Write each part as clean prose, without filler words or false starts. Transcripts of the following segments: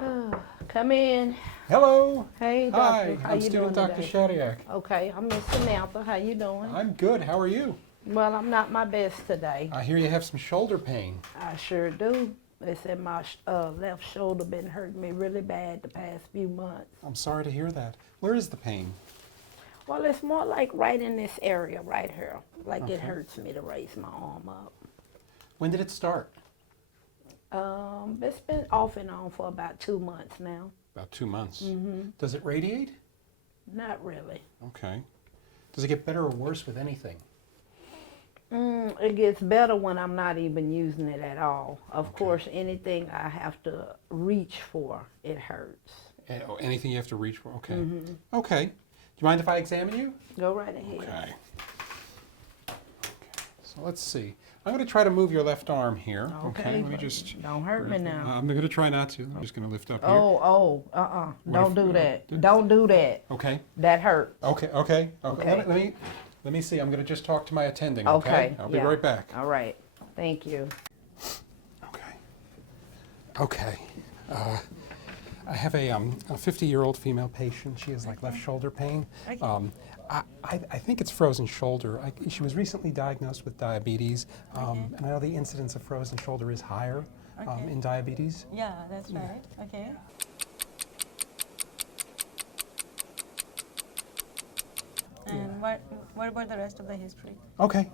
Come in. Hello. Hey, Hi, doctor. How I'm you student doing Dr. today? Shadiak. Okay, I'm Miss Samantha. How you doing? I'm good. How are you? Well, I'm not my best today. I hear you have some shoulder pain. I sure do. They said my left shoulder been hurting me really bad the past few months. I'm sorry to hear that. Where is the pain? Well, it's more like right in this area right here. Like it Okay. hurts me to raise my arm up. When did it start? It's been off and on for about 2 months now. About 2 months. Does it radiate? Not really. Okay. Does it get better or worse with anything? It gets better when I'm not even using it at all. Of Okay. course, anything I have to reach for, it hurts. Anything you have to reach for? Okay. Okay. Do you mind if I examine you? Go right ahead. Okay. So let's see. I'm going to try to move your left arm here. Okay, Let me but just. don't hurt me now. I'm going to try not to. I'm just going to lift up here. Don't do that. Don't do that. Okay. That hurts. Okay. Okay. Let me see. I'm going to just talk to my attending. Okay. I'll be yeah. right back. All right. Thank you. Okay. I have a 50-year-old female patient. She has like left shoulder pain. Okay. I think it's frozen shoulder. She was recently diagnosed with diabetes, and I know the incidence of frozen shoulder is higher Okay. in diabetes. Yeah, that's right. Okay. And what about the rest of the history? Okay.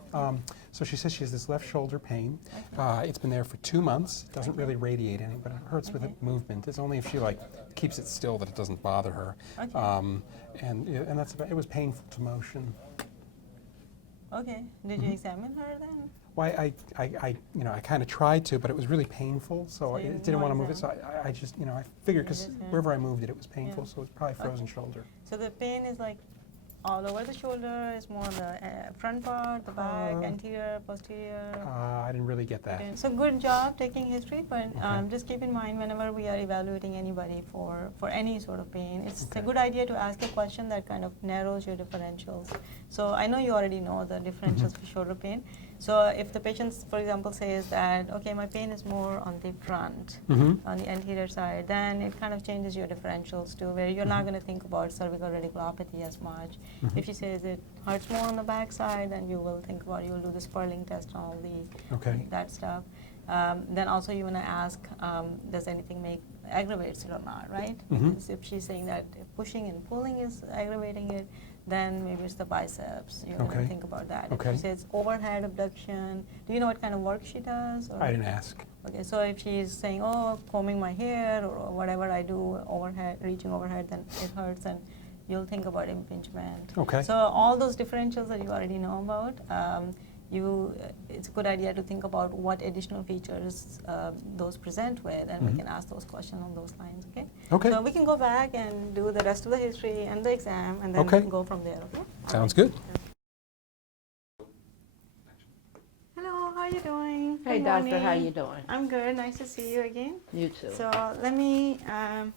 So she says she has this left shoulder pain. It's been there for 2 months. It doesn't really radiate any, but it hurts with movement. It's only if she like keeps it still that it doesn't bother her. Okay. And that's about. It was painful to motion. Okay. Did you examine her then? Well, I kind of tried to, but it was really painful, so So I you didn't want to move it. exam. So I just, I figured because just, yeah. wherever I moved it, it was painful, Yeah. so it's probably frozen Okay. shoulder. So the pain is like all over the shoulder. It's more on the front part, the back, anterior, posterior. I didn't really get that. Okay. So good job taking history, but Okay. just keep in mind whenever we are evaluating anybody for any sort of pain, it's Okay. a good idea to ask a question that kind of narrows your differentials. So I know you already know the differentials for shoulder pain. So if the patient, for example, says that, okay, my pain is more on the front, on the anterior side, then it kind of changes your differentials to where you're not going to think about cervical radiculopathy as much. If she says it hurts more on the back side, then you will think about, you'll do the Sperling test and all that stuff. Then also you want to ask, does anything aggravates it or not, right? Because if she's saying that if pushing and pulling is aggravating it, then maybe it's the biceps. You're going to think about that. If she says overhead abduction, do you know what kind of work she does? Or? I didn't ask. Okay, so if she's saying, oh, combing my hair or whatever I do overhead, reaching overhead, then it hurts, and you'll think about impingement. Okay. So all those differentials that you already know about, it's a good idea to think about what additional features those present with, and we can ask those questions on those lines, okay? Okay. So we can go back and do the rest of the history and the exam, and then we can go from there, okay? Sounds good. Hello, how are you doing? Hey, Good doctor. How morning. you doing? I'm good. Nice to see you again. You too. So let me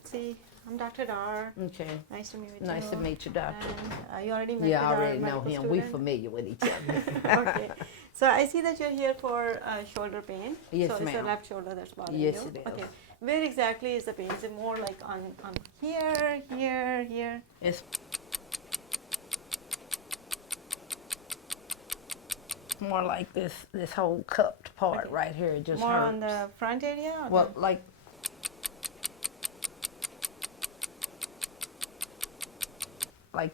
see. I'm Dr. Dar. Okay. Nice to meet you. Nice to meet you, doctor. And, you already met Yeah, I with our already know medical him. We student? familiar with each other. Okay. So I see that you're here for shoulder pain. Yes, so it's the ma'am. left shoulder that's bothering Yes, you. it is. Okay. Where exactly is the pain? Is it more like on here, here, here? It's more like this whole cupped part Okay. right here. It just More hurts. on the front area? Or Well, like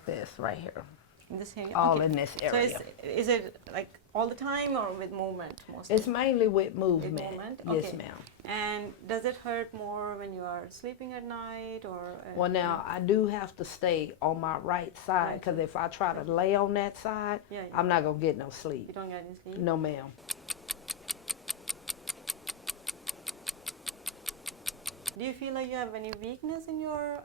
this right here. in this area? All Okay. in this So area. is it like all the time or with movement mostly? It's mainly with movement. movement? Yes, Okay. ma'am. And does it hurt more when you are sleeping at night or? Well, now I do have to stay on my right side Right. because if I try to lay on that side, Yeah, yeah. I'm not gonna get no You sleep. don't get any sleep? No, ma'am. Do you feel like you have any weakness in your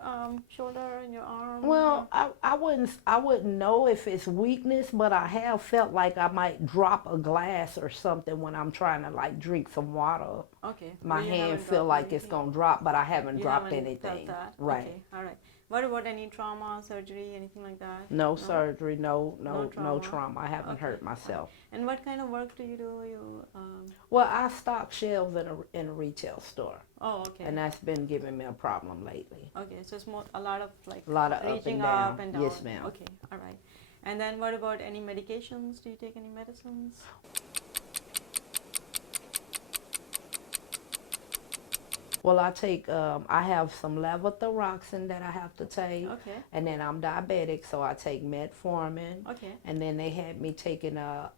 shoulder, in your arm? Well, I wouldn't know if it's weakness, but I have felt like I might drop a glass or something when I'm trying to like drink some water. Okay. My But you hand haven't feel dropped like it's anything? gonna drop, but I haven't You dropped haven't anything. felt that? Right. Okay. All right. What about any trauma, surgery, anything like that? No surgery, no trauma. trauma. I haven't Okay. hurt myself. And what kind of work do you do? Well, I stock shelves in a retail store, Oh, okay. and that's been giving me a problem lately. Okay, so it's more a lot of like A lot of reaching up up and and down. down. Yes, ma'am. Okay, all right. And then what about any medications? Do you take any medicines? Well, I have some levothyroxine that I have to take. Okay. And then I'm diabetic, so I take metformin. Okay. And then they had me taking a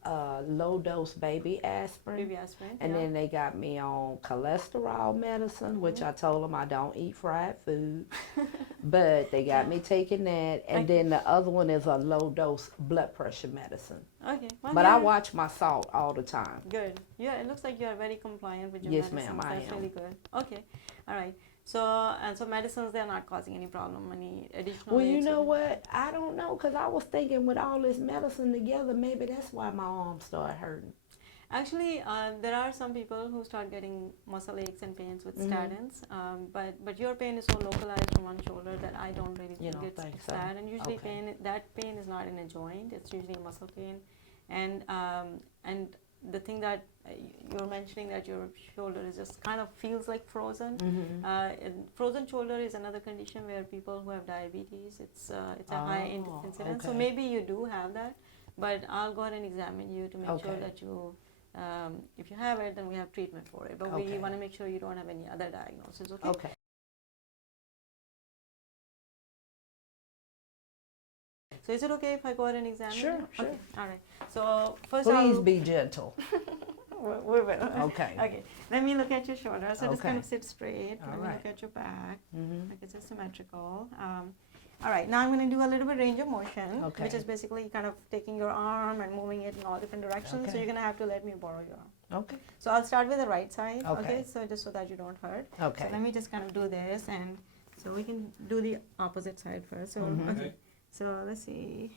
low dose baby aspirin. Baby aspirin. And yeah. then they got me on cholesterol medicine, which I told them I don't eat fried food. But they got me taking that. And then the other one is a low dose blood pressure medicine. Okay. Well, But I watch my salt all the time. Good. Yeah, it looks like you are very compliant with your Yes, medicines. ma'am, I That's am. really good. Okay. All right. So medicines, they're not causing any problem, any additional. Well, you aches know or- what? I don't know, because I was thinking with all this medicine together, maybe that's why my arms started hurting. Actually, there are some people who start getting muscle aches and pains with statins, but your pain is so localized from one shoulder that I don't really You think don't it's think so? that. And usually Okay. that pain is not in a joint; it's usually a muscle pain. And the thing that you're mentioning, that your shoulder is just kind of feels like frozen. And frozen shoulder is another condition where people who have diabetes, it's a high incidence. So okay. maybe you do have that, but I'll go ahead and examine you to make sure Okay. that you, if you have it, then we have treatment for it. But we Okay. want to make sure you don't have any other diagnosis. Okay. Okay. So is it okay if I go ahead and examine? Sure, you? sure. Okay. All right. So first, Please I'll, be gentle. we will. Okay. Okay. Let me look at your shoulder. So just kind Okay. of sit straight. All Let me right. look at your back. Mm-hmm. Like it's symmetrical. All right. Now I'm going to do a little bit range of motion, Okay. which is basically kind of taking your arm and moving it in all different directions. So Okay. you're going to have to let me borrow your arm. Okay. So I'll start with the right side. Okay. So just so that you don't hurt. Okay. So let me just kind of do this, and so we can do the opposite side first. So okay. So let's see.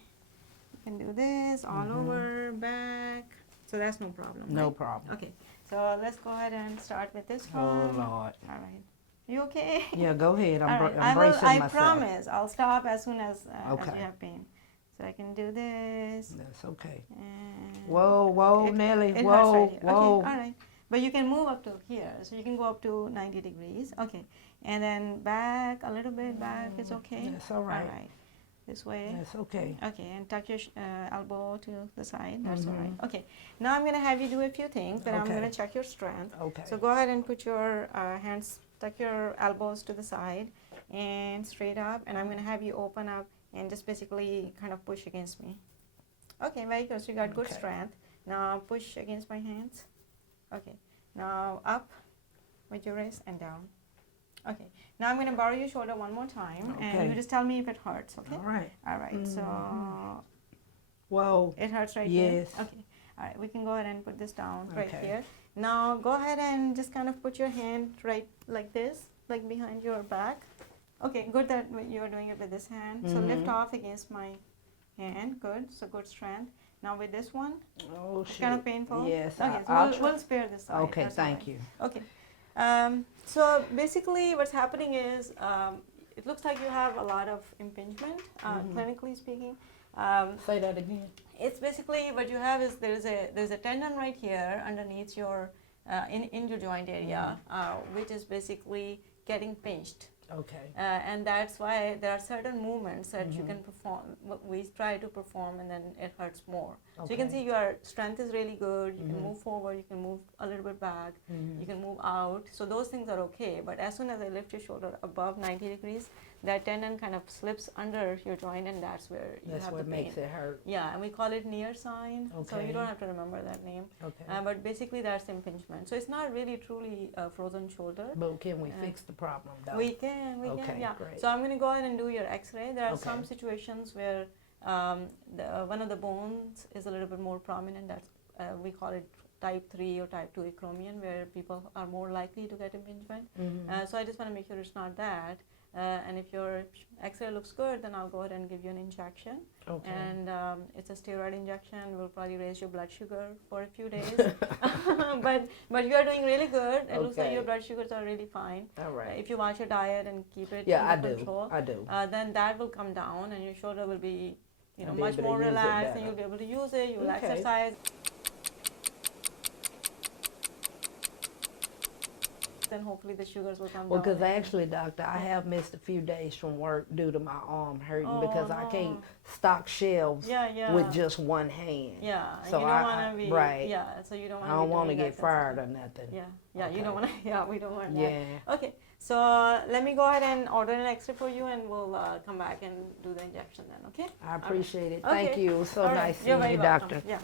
You can do this all over, back. So that's no problem. No right? problem. Okay. So let's go ahead and start with this Oh, one. Lord. All right. You okay? Yeah, go ahead. All right. I'm bracing I myself. promise. I'll stop as soon as Okay. you have pain. So I can do this. That's okay. And Whoa, whoa, it- Nelly. it hurts Whoa, right here. whoa. Okay, all right. But you can move up to here. So you can go up to 90 degrees. Okay. And then back, a little bit back. It's okay? That's all right. All right. This way. That's okay. Okay, and tuck your elbow to the side. That's all right. Okay. Now I'm going to have you do a few things, but I'm Okay. going to check your strength. Okay. So go ahead and put your hands, tuck your elbows to the side and straight up. And I'm going to have you open up and just basically kind of push against me. Okay, very good. So you got good Okay. strength. Now push against my hands. Okay. Now up with your wrist and down. Okay. Now I'm going to borrow your shoulder one more time, and Okay. you just tell me if it hurts. Okay. All right. All right. So Whoa. it hurts right Yes. here. Okay. All right. We can go ahead and put this down right Okay. here. Now go ahead and just kind of put your hand right like this, like behind your back. Okay. Good that you're doing it with this hand. So lift off against my hand. Good. So good strength. Now with this one, Oh, it's shit. kind of painful. Yes. Okay. So I'll we'll, try. we'll spare this side. Okay, That's all thank right. you. Okay. So basically what's happening is it looks like you have a lot of impingement, clinically speaking. Say that again. It's basically what you have is there's a tendon right here underneath your in your joint area, which is basically getting pinched. Okay. And that's why there are certain movements that you can perform. We try to perform, and then it hurts more. So you can Okay. see your strength is really good. You can move forward. You can move a little bit back. You can move out. So those things are okay. But as soon as I lift your shoulder above 90 degrees, that tendon kind of slips under your joint, and that's where you That's have what the pain. makes it hurt. Yeah, and we call it near sign. So Okay. you don't have to remember that name. Okay. But basically, that's impingement. So it's not really truly a frozen shoulder. But can we fix the problem, though? We can, Okay, yeah. great. So I'm going to go ahead and do your X-ray. There are Okay. some situations where one of the bones is a little bit more prominent. That's we call it type 3 or type 2 acromion, where people are more likely to get impingement. So I just want to make sure it's not that. and if your X-ray looks good, then I'll go ahead and give you an injection. Okay. And it's a steroid injection. Will probably raise your blood sugar for a few days. but you are doing really good. It looks like Okay. your blood sugars are really fine. All right. If you watch your diet and keep it Yeah, I under do. control, I do. then that will come down, and your shoulder will be, I'll be much able to more use it relaxed, and better. you'll be able to use it. You will Okay. exercise. Then hopefully the sugars will come Well, down. because actually, doctor, I have missed a few days from work due to my arm hurting Oh, because I no. can't stock shelves Yeah, yeah. with just one hand. Yeah, So you don't want to be right. Yeah, so you don't want. I don't want to doing get that fired kind or nothing. of stuff. Yeah, you Okay. don't want to. Yeah, we don't want that. Yeah. Okay, so let me go ahead and order an X-ray for you, and we'll come back and do the injection then. Okay. I appreciate it. Okay. Thank you. It was so All right. nice You're seeing very you, welcome. doctor. Yeah.